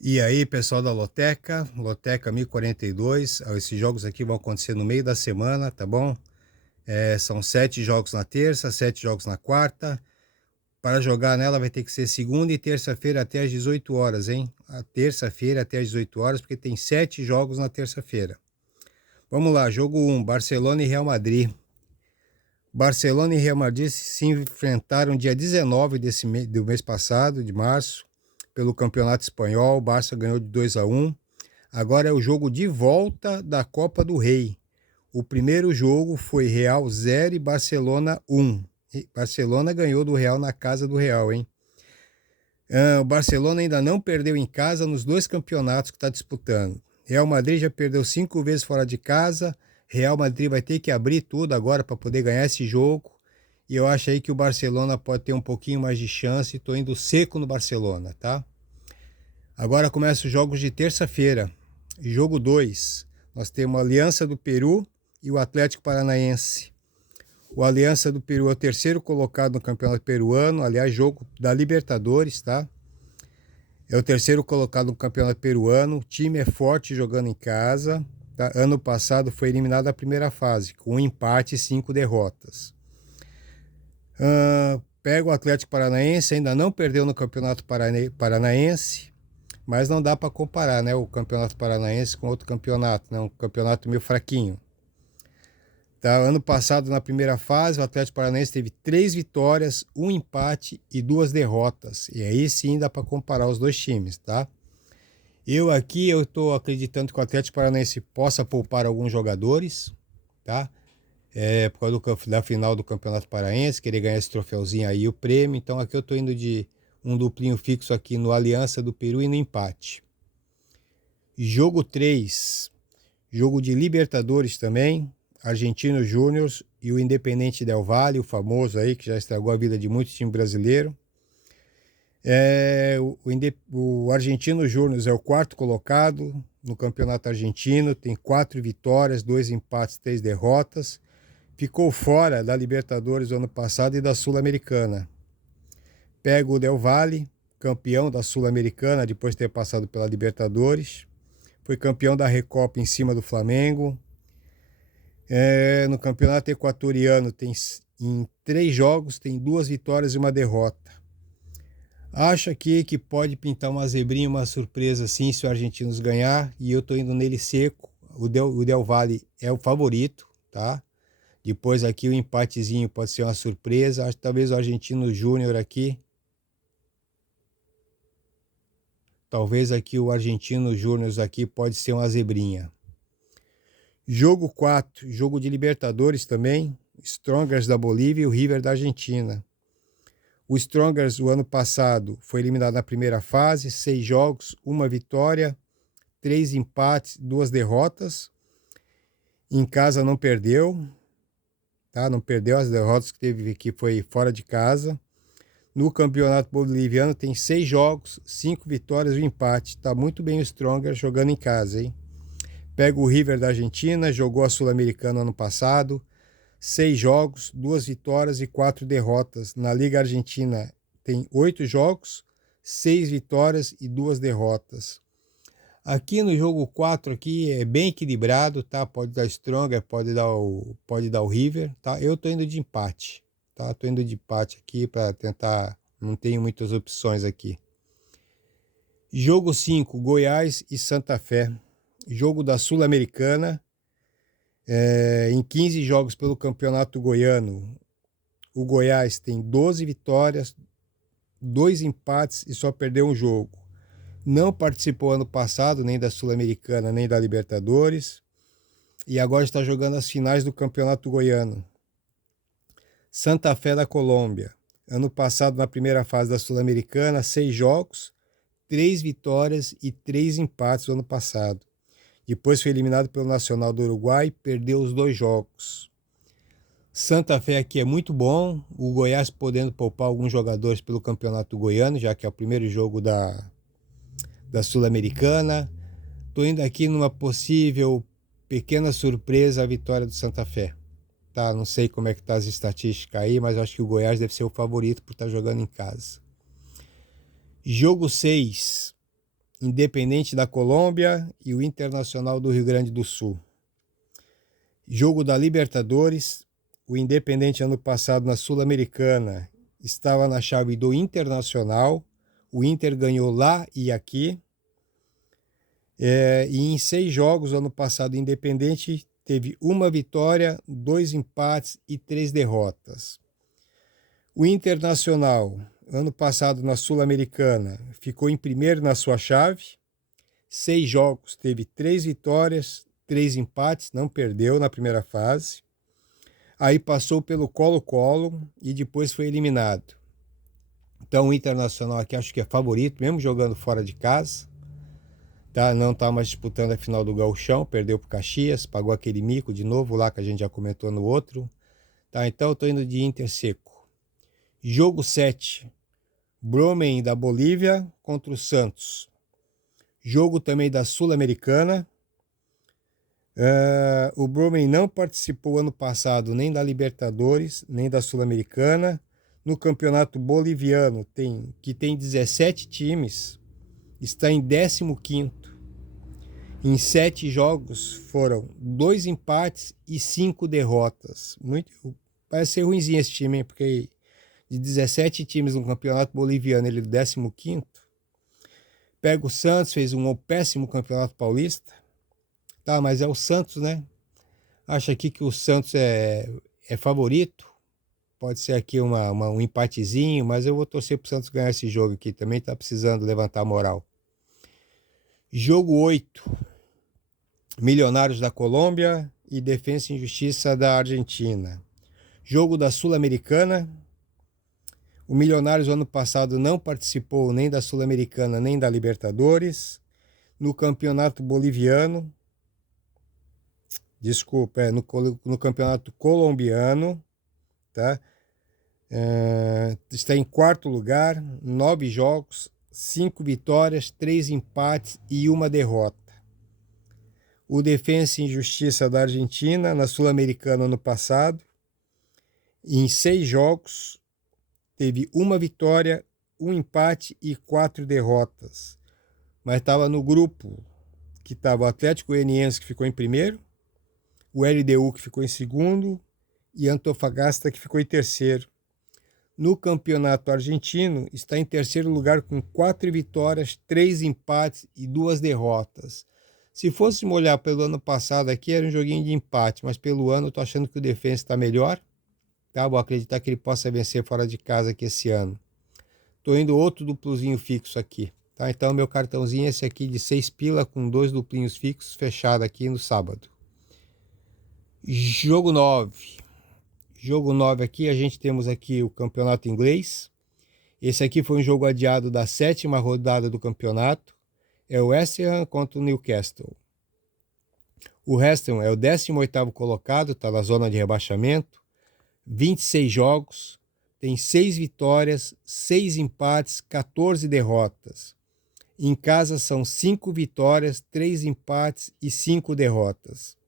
E aí, pessoal da Loteca, Loteca 1042, esses jogos aqui vão acontecer no meio da semana, tá bom? São 7 jogos na terça, 7 jogos na quarta. Para jogar nela vai ter que ser segunda e terça-feira até às 18 horas, hein? A terça-feira até às 18 horas, porque tem 7 jogos na terça-feira. Vamos lá, jogo 1, Barcelona e Real Madrid. Barcelona e Real Madrid se enfrentaram dia 19 do mês passado, de março, pelo Campeonato Espanhol. O Barça ganhou de 2-1. Agora é o jogo de volta da Copa do Rei. O primeiro jogo foi Real 0 e Barcelona 1. Barcelona ganhou do Real na casa do Real, hein? O Barcelona ainda não perdeu em casa nos dois campeonatos que está disputando. Real Madrid já perdeu 5 vezes fora de casa. Real Madrid vai ter que abrir tudo agora para poder ganhar esse jogo. E eu acho aí que o Barcelona pode ter um pouquinho mais de chance. Estou indo seco no Barcelona, tá? Agora começam os jogos de terça-feira. Jogo 2. Nós temos a Aliança do Peru e o Atlético Paranaense. O Aliança do Peru é o terceiro colocado no Campeonato Peruano. Aliás, jogo da Libertadores, tá? É o terceiro colocado no Campeonato Peruano. O time é forte jogando em casa. Tá? Ano passado foi eliminado na primeira fase, com um empate e 5 derrotas. Pega o Atlético Paranaense, ainda não perdeu no Campeonato Paranaense, mas não dá para comparar, né, o Campeonato Paranaense com outro campeonato, né, um campeonato meio fraquinho. Tá, ano passado, na primeira fase, o Atlético Paranaense teve 3 vitórias, um empate e 2 derrotas. E aí sim dá para comparar os dois times, tá? Eu estou acreditando que o Atlético Paranaense possa poupar alguns jogadores, tá? Por causa da final do Campeonato Paraense, querer ganhar esse troféuzinho aí, o prêmio. Então aqui eu estou indo de um duplinho fixo aqui no Aliança do Peru e no empate. Jogo 3, jogo de Libertadores também, Argentinos Júnior e o Independente Del Valle, o famoso aí, que já estragou a vida de muito time brasileiro. O Argentinos Júnior é o quarto colocado no Campeonato Argentino, tem 4 vitórias, 2 empates, 3 derrotas. Ficou fora da Libertadores do ano passado e da Sul-Americana. Pega o Del Valle, campeão da Sul-Americana depois de ter passado pela Libertadores. Foi campeão da Recopa em cima do Flamengo. No Campeonato Equatoriano, em 3 jogos, tem 2 vitórias e uma derrota. Acho aqui que pode pintar uma zebrinha, uma surpresa assim, se o Argentinos ganhar, e eu tô indo nele seco. O Del Valle é o favorito, tá? Depois aqui o empatezinho pode ser uma surpresa. Acho que talvez o Argentino Júnior aqui. Talvez aqui o Argentino Júnior aqui pode ser uma zebrinha. Jogo 4, jogo de Libertadores também. Strongers da Bolívia e o River da Argentina. O Strongers, o ano passado, foi eliminado na primeira fase, 6 jogos, 1 vitória, 3 empates, 2 derrotas. Em casa não perdeu, tá? Não perdeu as derrotas que teve aqui, foi fora de casa. No Campeonato Boliviano tem 6 jogos, 5 vitórias e um empate. Tá muito bem o Strongers jogando em casa, hein? Pega o River da Argentina, jogou a Sul-Americana ano passado. 6 jogos, 2 vitórias e 4 derrotas. Na Liga Argentina tem 8 jogos, 6 vitórias e 2 derrotas. Aqui no jogo 4 aqui é bem equilibrado, tá? Pode dar Stronger, pode dar o River, tá? Eu tô indo de empate, tá? Tô indo de empate aqui para tentar, não tenho muitas opções aqui. Jogo 5, Goiás e Santa Fé. Jogo da Sul-Americana. Em 15 jogos pelo Campeonato Goiano, o Goiás tem 12 vitórias, 2 empates e só perdeu um jogo. Não participou ano passado, nem da Sul-Americana, nem da Libertadores. E agora está jogando as finais do Campeonato Goiano. Santa Fé da Colômbia. Ano passado, na primeira fase da Sul-Americana, 6 jogos, 3 vitórias e 3 empates no ano passado. Depois foi eliminado pelo Nacional do Uruguai e perdeu os 2 jogos. Santa Fé aqui é muito bom, o Goiás podendo poupar alguns jogadores pelo Campeonato Goiano, já que é o primeiro jogo da Sul-Americana. Estou indo aqui numa possível pequena surpresa a vitória do Santa Fé. Tá? Não sei como é que tá as estatísticas aí, mas acho que o Goiás deve ser o favorito por estar jogando em casa. Jogo 6. Independente da Colômbia e o Internacional do Rio Grande do Sul. Jogo da Libertadores, o Independente ano passado na Sul-Americana estava na chave do Internacional, o Inter ganhou lá e aqui, e em 6 jogos ano passado o Independente teve 1 vitória, 2 empates e 3 derrotas. O Internacional, ano passado na Sul-Americana, ficou em primeiro na sua chave, 6 jogos, teve 3 vitórias, 3 empates, não perdeu na primeira fase. Aí passou pelo Colo-Colo e depois foi eliminado. Então o Internacional aqui acho que é favorito, mesmo jogando fora de casa. Tá? Não está mais disputando a final do Gauchão, perdeu para o Caxias, pagou aquele mico de novo lá que a gente já comentou no outro. Tá? Então eu estou indo de Inter seco. Jogo 7, Blooming da Bolívia contra o Santos. Jogo também da Sul-Americana. O Blooming não participou ano passado nem da Libertadores, nem da Sul-Americana. No campeonato boliviano, que tem 17 times, está em 15º. Em 7 jogos foram 2 empates e 5 derrotas. Parece ser ruimzinho esse time, hein? Porque de 17 times no campeonato boliviano, ele é o 15º. Pega o Santos, fez um péssimo campeonato paulista. Tá, mas é o Santos, né? Acho aqui que o Santos é favorito. Pode ser aqui um empatezinho, mas eu vou torcer pro Santos ganhar esse jogo aqui. Também tá precisando levantar a moral. Jogo 8. Milionários da Colômbia e Defensa e Justiça da Argentina. Jogo da Sul-Americana. O Milionários ano passado não participou nem da Sul-Americana nem da Libertadores. No campeonato boliviano, desculpa, no campeonato colombiano, tá? Está em 4º lugar, 9 jogos, 5 vitórias, 3 empates e 1 derrota. O Defensa e Justiça da Argentina, na Sul-Americana ano passado, em 6 jogos, teve 1 vitória, 1 empate e 4 derrotas. Mas estava no grupo que estava o Atlético Goianiense, que ficou em primeiro, o LDU, que ficou em segundo, e Antofagasta, que ficou em terceiro. No campeonato argentino, está em terceiro lugar com 4 vitórias, 3 empates e 2 derrotas. Se fôssemos olhar pelo ano passado aqui, era um joguinho de empate, mas pelo ano eu estou achando que o Defensa está melhor. Tá? Vou acreditar que ele possa vencer fora de casa aqui esse ano. Estou indo outro duplozinho fixo aqui. Tá? Então meu cartãozinho é esse aqui de 6 pila com 2 duplinhos fixos fechado aqui no sábado. Jogo 9. Jogo 9 aqui, a gente temos aqui o campeonato inglês. Esse aqui foi um jogo adiado da 7ª rodada do campeonato. É o West Ham contra o Newcastle. O West Ham é o 18º colocado, está na zona de rebaixamento. 26 jogos, tem 6 vitórias, 6 empates, 14 derrotas. Em casa são 5 vitórias, 3 empates e 5 derrotas.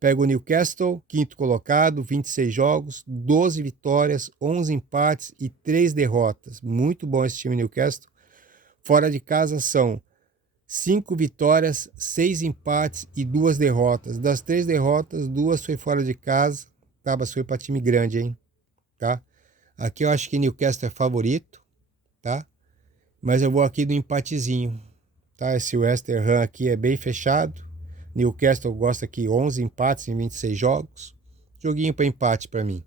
Pega o Newcastle, 5º colocado, 26 jogos, 12 vitórias, 11 empates e 3 derrotas. Muito bom esse time Newcastle. Fora de casa são 5 vitórias, 6 empates e 2 derrotas. Das 3 derrotas, 2 foi fora de casa. Cabas foi para time grande, hein? Tá? Aqui eu acho que Newcastle é favorito, tá? Mas eu vou aqui do empatezinho, tá? Esse West Ham aqui é bem fechado. Newcastle gosta aqui 11 empates em 26 jogos. Joguinho para empate para mim.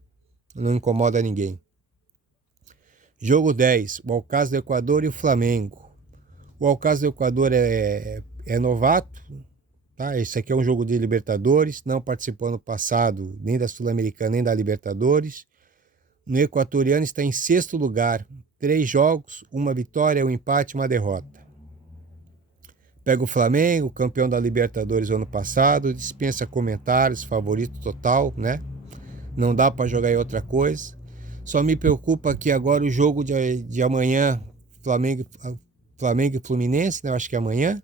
Não incomoda ninguém. Jogo 10, o Alcás do Equador e o Flamengo. O Alcás do Equador é novato, tá? Esse aqui é um jogo de Libertadores, não participou ano passado nem da Sul-Americana nem da Libertadores. No equatoriano está em 6º lugar, 3 jogos, 1 vitória, 1 empate, 1 derrota. Pega o Flamengo, campeão da Libertadores ano passado, dispensa comentários, favorito total, né? Não dá para jogar em outra coisa. Só me preocupa que agora o jogo de amanhã, Flamengo e Fluminense, né? Eu acho que é amanhã.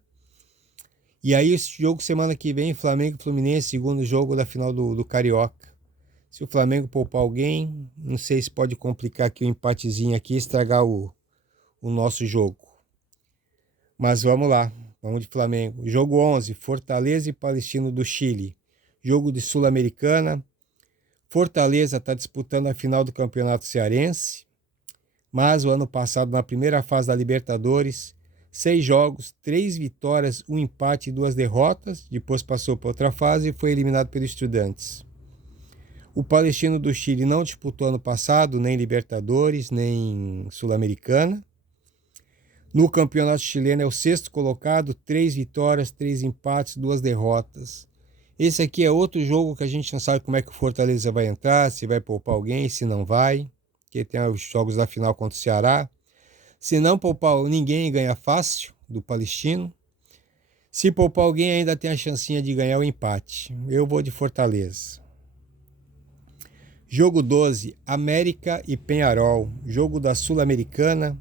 E aí esse jogo semana que vem, Flamengo e Fluminense, segundo jogo da final do Carioca. Se o Flamengo poupar alguém, não sei se pode complicar aqui o empatezinho aqui e estragar o nosso jogo. Mas vamos lá, vamos de Flamengo. Jogo 11, Fortaleza e Palestino do Chile. Jogo de Sul-Americana. Fortaleza está disputando a final do Campeonato Cearense, mas o ano passado, na primeira fase da Libertadores, 6 jogos, 3 vitórias, 1 empate e 2 derrotas. Depois passou para outra fase e foi eliminado pelo Estudiantes. O Palestino do Chile não disputou ano passado nem Libertadores, nem Sul-Americana. No campeonato chileno é o 6º colocado, 3 vitórias, 3 empates, 2 derrotas. Esse aqui é outro jogo que a gente não sabe como é que o Fortaleza vai entrar, se vai poupar alguém, se não vai, porque tem os jogos da final contra o Ceará. Se não poupar ninguém, ganha fácil do Palestino. Se poupar alguém, ainda tem a chancinha de ganhar o empate. Eu vou de Fortaleza. Jogo 12, América e Peñarol, jogo da Sul-Americana.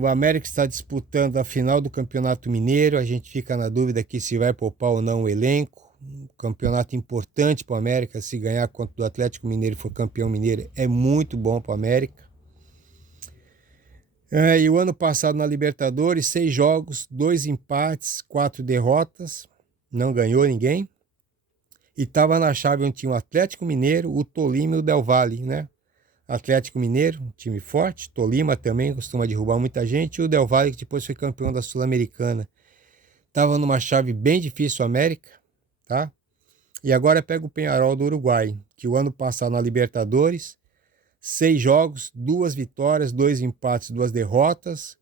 O América está disputando a final do Campeonato Mineiro. A gente fica na dúvida aqui se vai poupar ou não o elenco. Um campeonato importante para o América. Se ganhar contra o Atlético Mineiro e for campeão mineiro, é muito bom para o América. E o ano passado na Libertadores, 6 jogos, 2 empates, 4 derrotas. Não ganhou ninguém. E estava na chave onde tinha o Atlético Mineiro, o Tolima e o Del Valle, né? Atlético Mineiro, um time forte. Tolima também costuma derrubar muita gente. E o Del Valle, que depois foi campeão da Sul-Americana. Estava numa chave bem difícil o América, tá? E agora pega o Peñarol do Uruguai, que o ano passado na Libertadores, 6 jogos, 2 vitórias, 2 empates, 2 derrotas.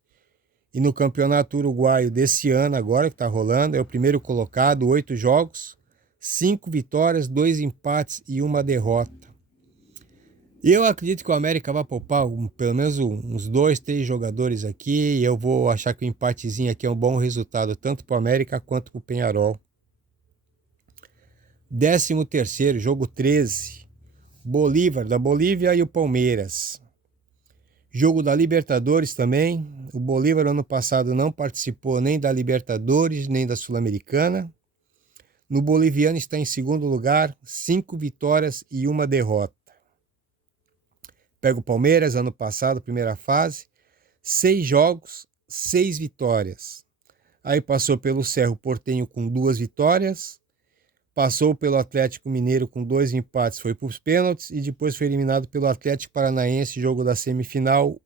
E no Campeonato Uruguaio desse ano agora, que está rolando, é o primeiro colocado, 8 jogos, 5 vitórias, 2 empates e 1 derrota. E eu acredito que o América vai poupar pelo menos uns 2, 3 jogadores aqui. E eu vou achar que o empatezinho aqui é um bom resultado, tanto para o América quanto para o Peñarol. 13º, jogo 13. Bolívar, da Bolívia e o Palmeiras. Jogo da Libertadores também. O Bolívar ano passado não participou nem da Libertadores, nem da Sul-Americana. No boliviano está em segundo lugar, 5 vitórias e 1 derrota. Pega o Palmeiras, ano passado, primeira fase, 6 jogos, 6 vitórias. Aí passou pelo Cerro Porteño com 2 vitórias, passou pelo Atlético Mineiro com 2 empates, foi para os pênaltis e depois foi eliminado pelo Atlético Paranaense, jogo da semifinal.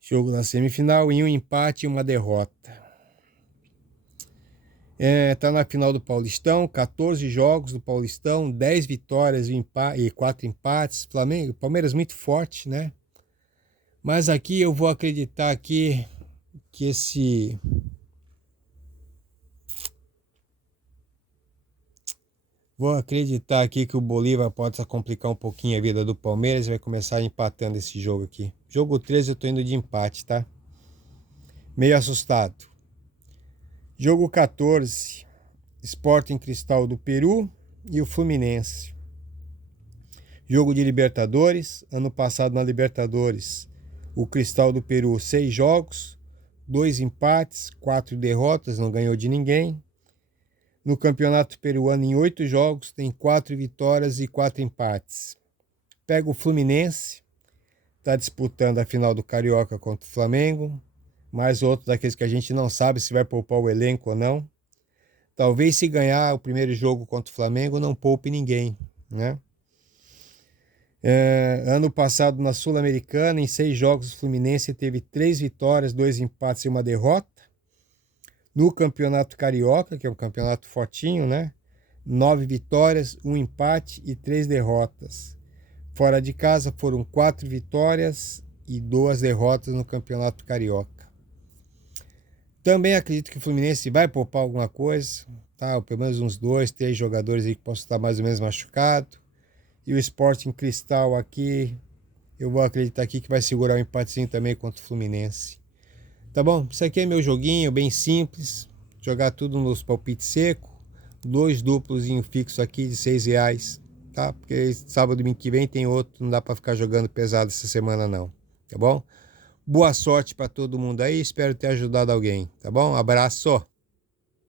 Jogo na semifinal em 1 empate e 1 derrota. Está na final do Paulistão, 14 jogos do Paulistão, 10 vitórias e 4 empates. Palmeiras muito forte, né? Mas aqui eu vou acreditar aqui que esse... Vou acreditar aqui que o Bolívar pode complicar um pouquinho a vida do Palmeiras e vai começar empatando esse jogo aqui. Jogo 13 eu tô indo de empate, tá? Meio assustado. Jogo 14, Sporting Cristal do Peru e o Fluminense. Jogo de Libertadores, ano passado na Libertadores, o Cristal do Peru 6 jogos, 2 empates, 4 derrotas, não ganhou de ninguém. No Campeonato Peruano em 8 jogos, tem 4 vitórias e 4 empates. Pega o Fluminense, está disputando a final do Carioca contra o Flamengo. Mais outro daqueles que a gente não sabe se vai poupar o elenco ou não. Talvez se ganhar o primeiro jogo contra o Flamengo não poupe ninguém, né? Ano passado na Sul-Americana, em 6 jogos o Fluminense teve 3 vitórias, 2 empates e 1 derrota. No Campeonato Carioca, que é um campeonato fortinho, né? 9 vitórias, 1 empate e 3 derrotas. Fora de casa foram 4 vitórias e 2 derrotas no Campeonato Carioca. Também acredito que o Fluminense vai poupar alguma coisa, tá? Pelo menos uns 2, 3 jogadores aí que possam estar mais ou menos machucados. E o Sporting Cristal aqui, eu vou acreditar aqui que vai segurar um empatezinho também contra o Fluminense. Tá bom? Isso aqui é meu joguinho, bem simples. Jogar tudo nos palpites seco. 2 duplos fixos aqui de R$6, tá? Porque sábado e domingo que vem tem outro, não dá para ficar jogando pesado essa semana não, tá bom? Boa sorte para todo mundo aí, espero ter ajudado alguém, tá bom? Abraço!